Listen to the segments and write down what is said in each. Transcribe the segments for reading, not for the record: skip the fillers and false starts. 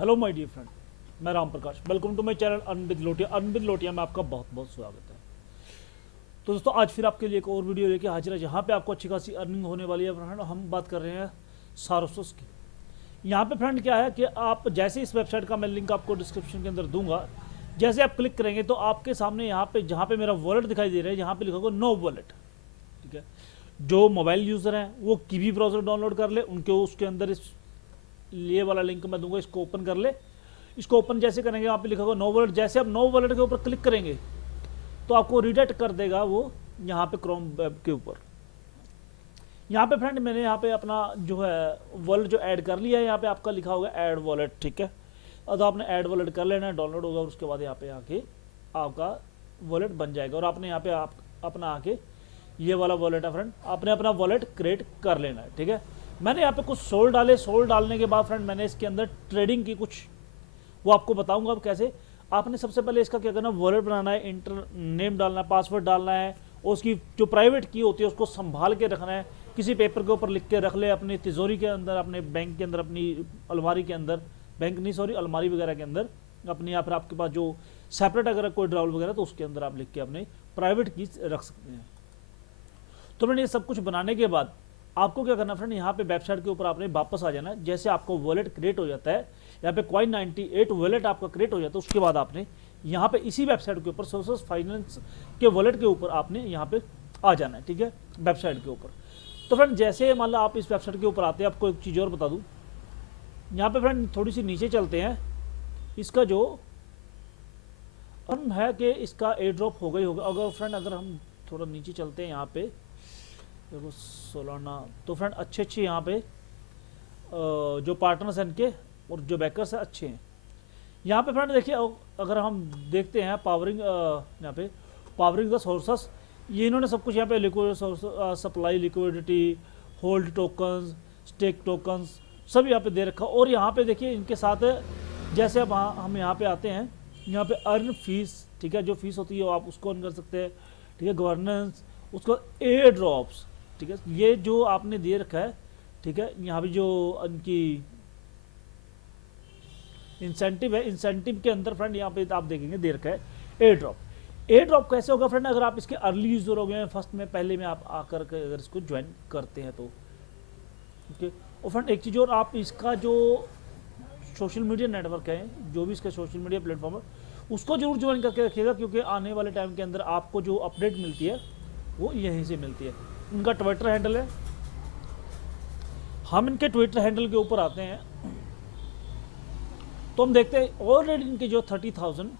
Hello my dear friend, मैं Ram Prakash. Welcome to my channel earn with Lotiya. Earn with Lotiya में आपका बहुत बहुत स्वागत है। तो दोस्तों, आज फिर आपके लिए एक और वीडियो लेके हाजिर है, जहाँ पे आपको अच्छी खासी अर्निंग होने वाली है फ्रेंड। हम बात कर रहे हैं सारोसोस की। यहाँ पे फ्रेंड क्या है कि आप जैसे इस वेबसाइट का मैं लिंक आपको डिस्क्रिप्शन के अंदर दूंगा, जैसे आप क्लिक करेंगे तो आपके सामने यहाँ पे जहाँ पे मेरा वॉलेट दिखाई दे रहा है, यहाँ पे लिखा होगा नो वॉलेट। ठीक है, जो मोबाइल यूज़र हैं वो कीवी ब्राउज़र डाउनलोड कर ले, उनके उसके अंदर इस ये वाला लिंक मैं दूंगा, इसको ओपन कर ले। इसको ओपन जैसे करेंगे, यहाँ पे लिखा होगा नो वॉलेट। जैसे आप नो वॉलेट के ऊपर क्लिक करेंगे तो आपको रिडायरेक्ट कर देगा वो यहाँ पे क्रोम वेब के ऊपर। यहाँ पे फ्रेंड मैंने यहाँ पे अपना जो है वॉलेट जो ऐड कर लिया है, यहाँ पे आपका लिखा होगा ऐड वॉलेट। ठीक है, तो आपने ऐड वॉलेट कर लेना है, डाउनलोड होगा और उसके बाद यहाँ पे आके आपका वॉलेट बन जाएगा। और आपने यहाँ पे आप अपना आके ये वाला वॉलेट है फ्रेंड, आपने अपना वॉलेट क्रिएट कर लेना है। ठीक है, मैंने यहाँ पे कुछ सोल डाले। सोल डालने के बाद फ्रेंड मैंने इसके अंदर ट्रेडिंग की कुछ, वो आपको बताऊंगा अब कैसे। आपने सबसे पहले इसका क्या करना है, वॉलेट बनाना है, इंटर नेम डालना है, पासवर्ड डालना है, और उसकी जो प्राइवेट की होती है उसको संभाल के रखना है। किसी पेपर के ऊपर लिख के रख ले, अपनी तिजोरी के अंदर, अपने बैंक के अंदर, अपनी अलमारी के अंदर, बैंक नहीं सॉरी अलमारी वगैरह के अंदर अपनी, या फिर आपके पास जो सेपरेट अगर कोई ड्राउल वगैरह तो उसके अंदर आप लिख के अपने प्राइवेट की रख सकते हैं। तो मैंने ये सब कुछ बनाने के बाद आपको क्या करना फ्रेंड, यहाँ पे वेबसाइट के ऊपर आपने वापस आ जाना है। जैसे आपको वॉलेट क्रिएट हो जाता है, यहाँ पे कॉइन 98 वॉलेट आपका क्रिएट हो जाता है, उसके बाद आपने यहाँ पे इसी वेबसाइट के ऊपर सोर्सेस फाइनेंस के वॉलेट के ऊपर आपने यहाँ पे आ जाना है। ठीक है, वेबसाइट के ऊपर। तो फ्रेंड जैसे मान लो आप इस वेबसाइट के ऊपर आते हैं, आपको एक चीज़ और बता दूँ। यहाँ पे फ्रेंड थोड़ी सी नीचे चलते हैं, इसका जो अर्न है कि इसका एयर ड्रॉप हो गई होगा। अगर फ्रेंड अगर हम थोड़ा नीचे चलते हैं, यहाँ पे देखो सोलाना, तो फ्रेंड अच्छे अच्छे यहाँ पे जो पार्टनर्स हैं इनके और जो बैकर्स हैं अच्छे हैं। यहाँ पे फ्रेंड देखिए, अगर हम देखते हैं पावरिंग, यहाँ पे पावरिंग द सोर्सेस, ये इन्होंने सब कुछ यहाँ पे liquid source, supply, liquidity, hold tokens, stake tokens सब यहाँ पे दे रखा। और यहाँ पे देखिए इनके साथ जैसे अब हम यहाँ पे आते हैं, यहाँ पे अर्न फीस, ठीक है, जो फीस होती है आप उसको अर्न कर सकते हैं। ठीक है, गवर्नेंस, उसको एयर ड्रॉप्स, ठीक है, ये जो आपने दे रखा है। ठीक है, यहाँ पे जो उनकी इंसेंटिव है, इंसेंटिव के अंदर फ्रेंड यहाँ पे आप देखेंगे दे रखा है एयर ड्रॉप। एयर ड्रॉप कैसे होगा फ्रेंड, अगर आप इसके अर्ली यूजर हो गए फर्स्ट में, पहले में आप आकर के अगर इसको ज्वाइन करते हैं तो। ओके, और फ्रेंड एक चीज़ और, आप इसका जो सोशल मीडिया नेटवर्क है, जो भी इसका सोशल मीडिया प्लेटफॉर्म है, उसको जरूर ज्वाइन करके रखिएगा, क्योंकि आने वाले टाइम के अंदर आपको जो अपडेट मिलती है वो यहीं से मिलती है। इनका ट्विटर हैंडल है, हम इनके ट्विटर हैंडल के ऊपर आते हैं तो हम देखते हैं ऑलरेडी इनके जो 30,000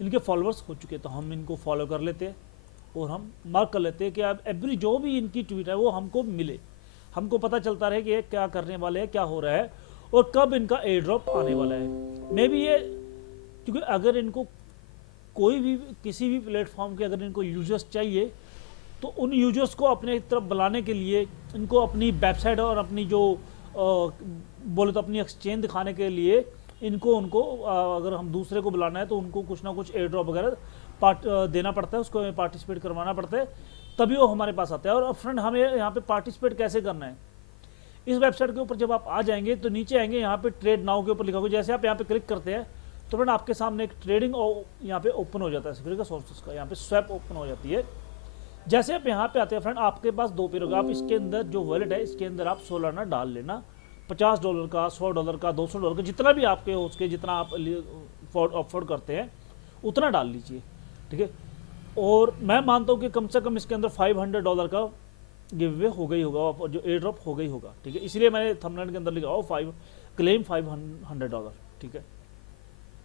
इनके फॉलोअर्स हो चुके हैं। तो हम इनको फॉलो कर लेते हैं और हम मार्क कर लेते हैं कि अब एवरी जो भी इनकी ट्वीट है वो हमको मिले, हमको पता चलता रहे कि ये क्या करने वाले हैं, क्या हो रहा है और कब इनका एयर ड्रॉप आने वाला है। मे बी ये, क्योंकि अगर इनको कोई भी किसी भी प्लेटफॉर्म के अगर इनको यूजर्स चाहिए तो उन यूजर्स को अपने तरफ बुलाने के लिए, इनको अपनी वेबसाइट और अपनी जो बोले तो अपनी एक्सचेंज दिखाने के लिए इनको उनको अगर हम दूसरे को बुलाना है तो उनको कुछ ना कुछ एयर ड्रॉप वगैरह देना पड़ता है, उसको पार्टिसिपेट करवाना पड़ता है, तभी वो हमारे पास आता है। और फ्रेंड हमें यहाँ पे पार्टिसिपेट कैसे करना है, इस वेबसाइट के ऊपर जब आप आ जाएंगे तो नीचे आएंगे, यहाँ पे ट्रेड नाउ के ऊपर लिखा होगा। जैसे आप यहाँ पे क्लिक करते हैं तो फ्रेंड आपके सामने एक ट्रेडिंग यहाँ पे ओपन हो जाता है, सिक्योरिटी का सोर्सेस का यहाँ पे स्वैप ओपन हो जाती है। जैसे आप यहाँ पे आते हैं फ्रेंड, आपके पास दो पेयर होगा। आप इसके अंदर जो वॉलेट है इसके अंदर आप सोलाना डाल लेना, $50 का, $100 का, $200 का, जितना भी आपके हो उसके, जितना आप अफोर्ड करते हैं उतना डाल लीजिए। ठीक है, और मैं मानता हूँ कि कम से कम इसके अंदर $500 का गिव अवे हो गई होगा, जो एयर ड्रॉप हो गई होगा। ठीक है, इसलिए मैंने थंबनेल के अंदर लिखा हो क्लेम $500। ठीक है,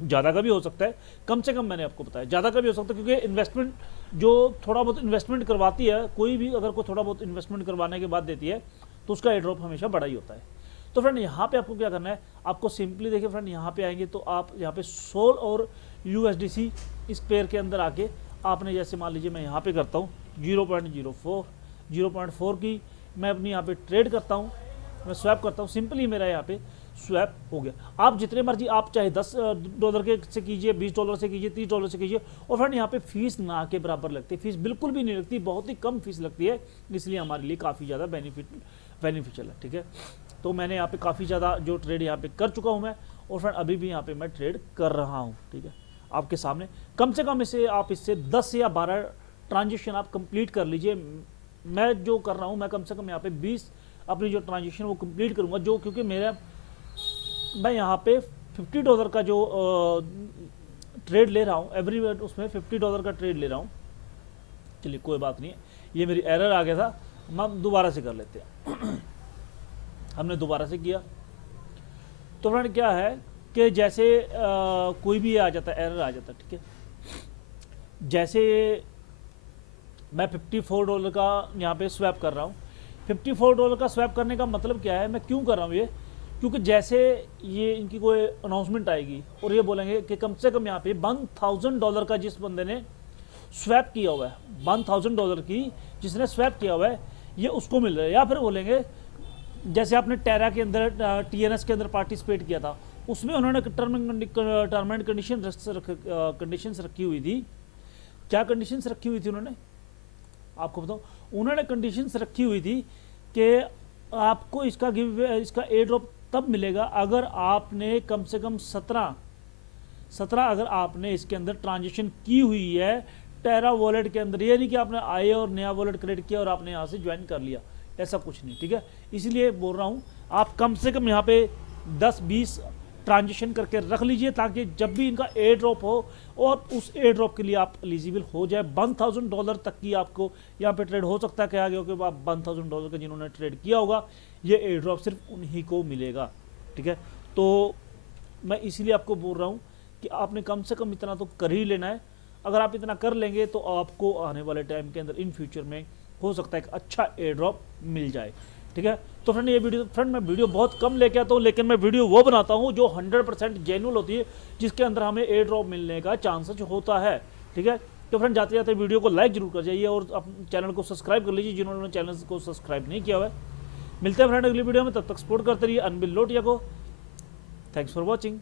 ज़्यादा का भी हो सकता है, कम से कम मैंने आपको बताया ज़्यादा का भी हो सकता है, क्योंकि इन्वेस्टमेंट जो थोड़ा बहुत इन्वेस्टमेंट करवाती है, कोई भी अगर कोई थोड़ा बहुत इन्वेस्टमेंट करवाने के बाद देती है तो उसका एयर ड्रॉप हमेशा बड़ा ही होता है। तो फ्रेंड यहाँ पे आपको क्या करना है, आपको सिंपली देखिए फ्रेंड, यहाँ पे आएंगे तो आप यहाँ पे सोल और USDC इस पेयर के अंदर आके आपने, जैसे मान लीजिए मैं यहाँ पे करता हूँ 0.04 की मैं अपनी यहाँ पे ट्रेड करता हूँ, मैं स्वैप करता हूँ, सिंपली मेरा यहाँ पे स्वैप हो गया। आप जितने मर्जी, आप चाहे $10 के से कीजिए, $20 से कीजिए, $30 से कीजिए। और फ्रेंड यहाँ पे फीस ना के बराबर लगती है, फीस बिल्कुल भी नहीं लगती, बहुत ही कम फीस लगती है, इसलिए हमारे लिए काफ़ी ज़्यादा बेनिफिशियल है। ठीक है, तो मैंने यहाँ पे काफ़ी ज़्यादा जो ट्रेड यहाँ पे कर चुका हूँ मैं, और फ्रेंड अभी भी यहाँ पे मैं ट्रेड कर रहा हूँ, ठीक है, आपके सामने। कम से कम इसे आप इससे 10 या 12 ट्रांजेक्शन आप कंप्लीट कर लीजिए। मैं जो कर रहा हूँ, मैं कम से कम यहाँ पे 20 अपनी जो ट्रांजेक्शन वो कंप्लीट करूँगा, जो क्योंकि मैं यहाँ पे $50 का जो ट्रेड ले रहा हूँ एवरी, उसमें $50 का ट्रेड ले रहा हूँ। चलिए कोई बात नहीं है, ये मेरी एरर आ गया था, हम दोबारा से कर लेते हैं। हमने दोबारा से किया तो फ्रेंड क्या है कि जैसे कोई भी आ जाता है, एरर आ जाता है, ठीक है। जैसे मैं $54 का यहाँ पे स्वैप कर रहा हूँ। $54 का स्वैप करने का मतलब क्या है, मैं क्यों कर रहा हूँ ये, क्योंकि जैसे ये इनकी कोई अनाउंसमेंट आएगी और ये बोलेंगे कि कम से कम यहाँ पे $1000 का जिस बंदे ने स्वैप किया हुआ है, $1000 की जिसने स्वैप किया हुआ है, ये उसको मिल रहा है। या फिर बोलेंगे जैसे आपने टेरा के अंदर TNS के अंदर पार्टिसिपेट किया था, उसमें उन्होंने टर्म एंड कंडीशंस रखी हुई थी। क्या कंडीशंस रखी हुई थी उन्होंने, आपको बताओ, उन्होंने कंडीशंस रखी हुई थी कि आपको इसका इसका एयर ड्रॉप तब मिलेगा अगर आपने कम से कम 17 अगर आपने इसके अंदर ट्रांजेक्शन की हुई है टेरा वॉलेट के अंदर। ये नहीं कि आपने आए और नया वॉलेट क्रिएट किया और आपने यहाँ से ज्वाइन कर लिया, ऐसा कुछ नहीं, ठीक है। इसलिए बोल रहा हूँ आप कम से कम यहाँ पे 10-20 ट्रांजेक्शन करके रख लीजिए, ताकि जब भी इनका एयर ड्रॉप हो और उस एयर ड्रॉप के लिए आप एलिजिबल हो जाए। $1000 तक की आपको यहाँ पे ट्रेड हो सकता है, क्या गया कि आप $1000 का जिन्होंने ट्रेड किया होगा, ये एयर ड्रॉप सिर्फ उन्हीं को मिलेगा, ठीक है। तो मैं इसीलिए आपको बोल रहा हूँ कि आपने कम से कम इतना तो कर ही लेना है। अगर आप इतना कर लेंगे तो आपको आने वाले टाइम के अंदर इन फ्यूचर में हो सकता है एक अच्छा एयर ड्रॉप मिल जाए, ठीक है। तो फ्रेंड ये वीडियो, मैं वीडियो बहुत कम लेके आता हूँ, लेकिन मैं वीडियो वो बनाता हूँ जो 100% जेन्युइन होती है, जिसके अंदर हमें एयर ड्रॉप मिलने का चांसेस होता है, ठीक है। तो फ्रेंड जाते जाते वीडियो को लाइक जरूर कर जाइए और चैनल को सब्सक्राइब कर लीजिए जिन्होंने चैनल को सब्सक्राइब नहीं किया हुआ है। मिलते हैं फ्रेंड अगली वीडियो में, तब तक सपोर्ट करते रहिए अनबिल लोटिया को। Thanks for watching.